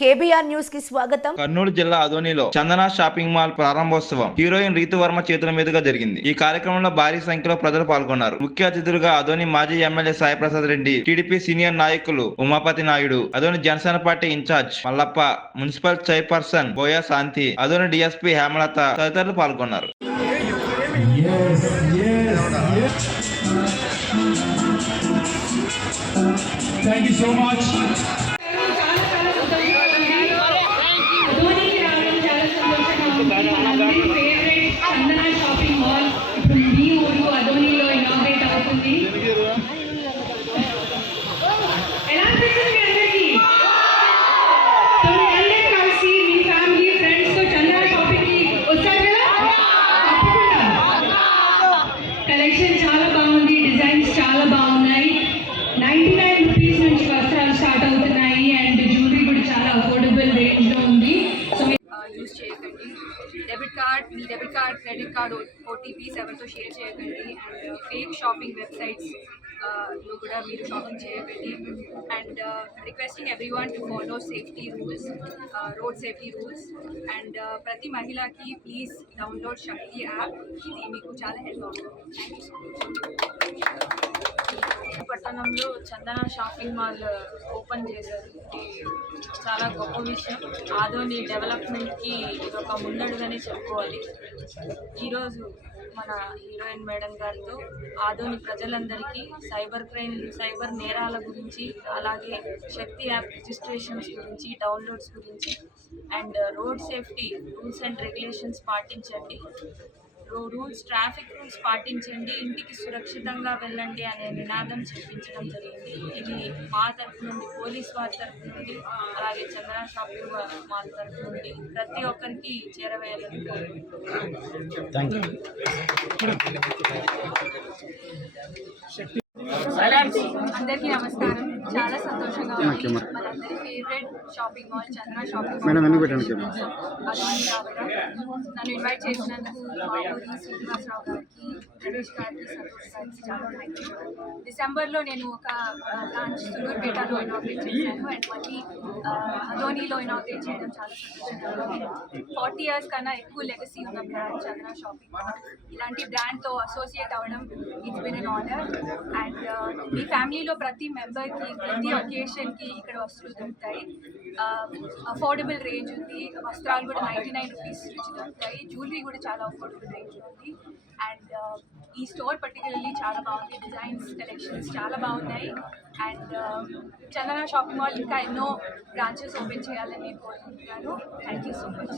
KBR న్యూస్కి స్వాగతం కర్నూలు జిల్లా అదోనిలో చందన షాపింగ్ మాల్ ప్రారంభోత్సవం హీరోయిన్ రీతు వర్మ చేతుల మీదుగా జరిగింది ఈ కార్యక్రమంలో భారీ సంఖ్యలో ప్రజలు పాల్గొన్నారు ముఖ్య అతిథులుగా అదోని మాజీ MLA Saiprasad Reddy TDP senior నాయకులు Umapathi Naidu Adoni Janasena party incharge Mallappa municipal chairperson Boya Shanti Adoni DSP Hemalatha తదితరులు పాల్గొన్నారు Yes, yes, yes. Thank you so much. Debit card me debit card credit card OTPs ఎవరితో share చేయకండి and fake shopping వెబ్సైట్స్లో కూడా మీరు shopping చేయకండి and requesting every one to follow safety rules road safety rules and ప్రతి మహిళకి please download Shakti app ఇది మీకు చాలా హెల్ప్ అవుతుంది థ్యాంక్ యూ సో మచ్ పట్టణంలో చందన షాపింగ్ మాల్ ఓపెన్ చేశారు. చాలా గొప్ప విషయం. ఆదోని డెవలప్మెంట్కి ఇది ఒక ముందడుగనే చెప్పుకోవాలి. ఈరోజు మన హీరోయిన్ మేడం గారితో ఆదోని ప్రజలందరికీ సైబర్ క్రైమ్ సైబర్ నేరాల గురించి అలాగే శక్తి యాప్ రిజిస్ట్రేషన్స్ గురించి డౌన్లోడ్స్ గురించి and road safety rules and regulations పాటించండి. రూల్స్ ట్రాఫిక్ రూల్స్ పాటించండి ఇంటికి సురక్షితంగా వెళ్ళండి అనే నినాదం చెప్పించడం జరిగింది. ఇది మా తరఫు నుండి పోలీస్ వారి తరఫు నుండి అలాగే చంద్ర షాపింగ్ మాల్ తరఫు నుండి ప్రతి ఒక్కరికి చేరవేయాలని కోరుకుంటున్నాను అందరికీ నమస్కారం. చాలా సంతోషంగా ఉంది. మనందరి favourite shopping mall Chandra shopping అదొకటి రావడం నన్ను ఇన్వైట్ చేసినందుకు మాధురి శ్రీనివాసరావు గారికి రమేష్ గారికి సంతోష్ గారికి చాలా థ్యాంక్ యూ డిసెంబర్లో నేను ఒక బ్రాంచ్ సులూర్పేటలో ఇనాగ్రేట్ చేశాను. అండ్ మళ్ళీ అదోనిలో ఇనాగ్రేట్ చేయడం చాలా సంతోషంగా ఉంది. ఫార్టీ ఇయర్స్ కన్నా ఎక్కువ లెగసీ ఉన్న బ్రాండ్ చంద్ర షాపింగ్ మాల్ ఇలాంటి బ్రాండ్తో అసోసియేట్ అవ్వడం it's been an honour and మీ ఫ్యామిలీలో ప్రతి మెంబర్కి ప్రతి అకేషన్కి ఇక్కడ వస్తువులు దొరుకుతాయి. అఫోర్డబుల్ రేంజ్ ఉంది. వస్త్రాలు కూడా నైంటీ నైన్ రూపీస్ నుంచి దొరుకుతాయి. జ్యువెలరీ కూడా చాలా అఫోర్డబుల్ రేంజ్ ఉంది. అండ్ ఈ స్టోర్ పర్టికులర్లీ చాలా బాగుంది. డిజైన్స్ కలెక్షన్స్ చాలా బాగున్నాయి. అండ్ చందన షాపింగ్ మాల్ ఇంకా ఎన్నో బ్రాంచెస్ ఓపెన్ చేయాలని నేను కోరుకుంటున్నాను thank you so much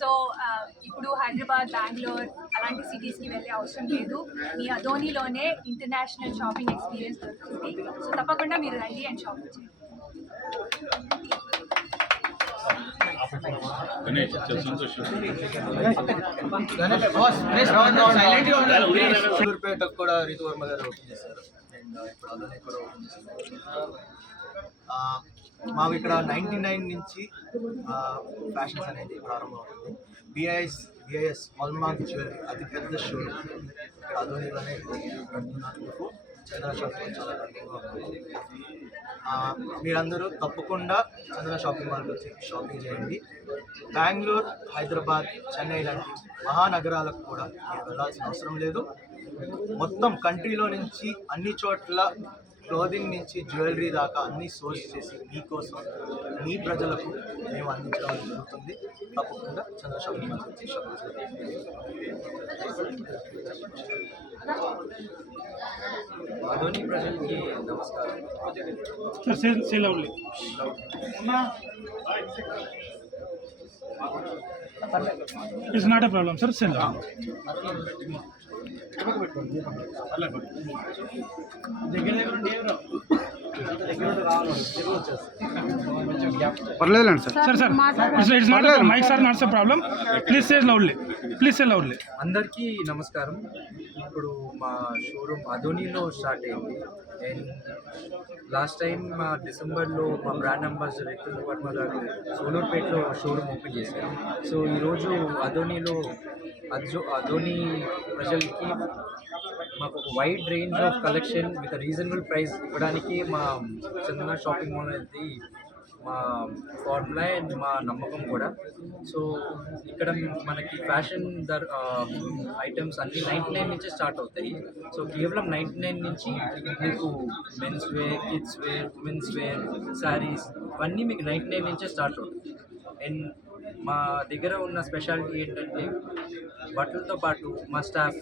so ఇప్పుడు హైదరాబాద్ బెంగళూరు అలాంటి సిటీస్కి వెళ్ళే అవసరం లేదు మీ అదోనిలోనే ఇంటర్నేషనల్ షాపింగ్ ఎక్స్పీరియన్స్ దొరుకుతుంది సో తప్పకుండా మీరు రండి అండ్ షాపింగ్ చేయండి సూర్పేటకు కూడా రీతు వర్మ గారు ఓపెన్ చేశారు అండ్ ఇప్పుడు అదనే కూడా ఓపెన్ చేశారు ఆ, మాకు ఇక్కడ నైంటీ నైన్ నుంచి ఫ్యాషన్స్ అనేది ప్రారంభమవుతుంది బిఐఎస్ బిఐఎస్ హాల్మార్క్ జ్యువెలరీ అతి పెద్ద షో ఇక్కడ అదోనిలోనే పెడుతున్నందుకు చంద్ర షాపింగ్ చాలా మీరందరూ తప్పకుండా చంద్ర షాపింగ్ మాల్కి వచ్చి షాపింగ్ చేయండి. బెంగళూరు హైదరాబాద్ చెన్నై లాంటి మహానగరాలకు కూడా మీరు వెళ్ళాల్సిన అవసరం లేదు. మొత్తం కంట్రీలో నుంచి అన్ని చోట్ల క్లోదింగ్ నుంచి జ్యువెలరీ దాకా అన్ని సోర్స్ చేసి మీకోసం మీ ప్రజలకు మేము అందించడం జరుగుతుంది. తప్పకుండా చంద్ర షాపింగ్ మాల్కి వచ్చి షాపింగ్ చేయండి అదోని ప్రజలకి నమస్కారం. Not a problem, sir. Say loudly. పర్లేదులేండి sir it's not a mics are not a problem. Please say loudly. Please say loudly. అందరికీ నమస్కారం ఇప్పుడు మా షోరూమ్ అదోనిలో స్టార్ట్ అయింది లాస్ట్ టైం మా డిసెంబర్లో మా బ్రాండ్ అంబాసిడర్ రితుల్ వర్మ గారు సోలూర్పేటలో షోరూమ్ ఓపెన్ చేశారు. సో ఈరోజు అదోనిలో అజో అధోని ప్రజలకి మాకు ఒక wide range of collection with reasonable price ఇవ్వడానికి మా చందన షాపింగ్ మాల్ అనేది మా ఫార్ములా అండ్ మా నమ్మకం కూడా. సో ఇక్కడ మనకి ఫ్యాషన్ దర్ ఐటమ్స్ అన్ని నైంటీ నైన్ నుంచి స్టార్ట్ అవుతాయి. సో కేవలం నైంటీ నైన్ నుంచి మీకు men's wear kids wear women's wear saris ఇవన్నీ మీకు నైంటీ నైన్ నుంచే స్టార్ట్ అవుతాయి. అండ్ మా దగ్గర ఉన్న స్పెషాలిటీ ఏంటంటే బట్టలతో పాటు మా staff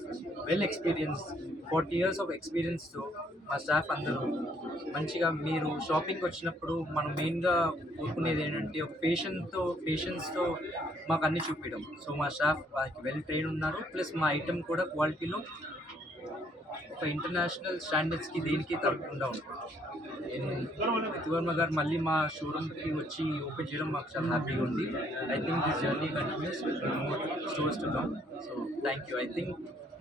well experience forty years of ఎక్స్పీరియన్స్తో మా స్టాఫ్ అందరూ మంచిగా మీరు షాపింగ్కి వచ్చినప్పుడు మనం మెయిన్గా కోరుకునేది ఏంటంటే ఒక పేషెంట్తో పేషెంట్స్తో మాకు అన్ని చూపించడం సో మా స్టాఫ్ వాళ్ళకి వెల్ ట్రైన్ ఉన్నారు. ప్లస్ మా ఐటెం కూడా క్వాలిటీలో ఒక ఇంటర్నేషనల్ స్టాండర్డ్స్కి దేనికి తగ్గకుండా ఉంటుంది. తువర్మ గారు మళ్ళీ మా షోరూమ్కి వచ్చి ఓపెన్ చేయడం మాకు చాలా హ్యాపీగా ఉంది. I think this journey continues more stores to come so thank you I think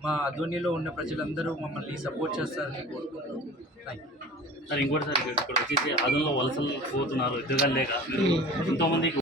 మా అధోనిలో ఉన్న ప్రజలందరూ మమ్మల్ని సపోర్ట్ చేస్తారని కోరుకుంటున్నాం. థ్యాంక్ యూ సార్ ఇంకోటి సార్ ఇక్కడ వచ్చేసి అదనంలో వలసలు పోతున్నారు ఉద్యోగాలు లేక. మీరు ఎంతోమందికి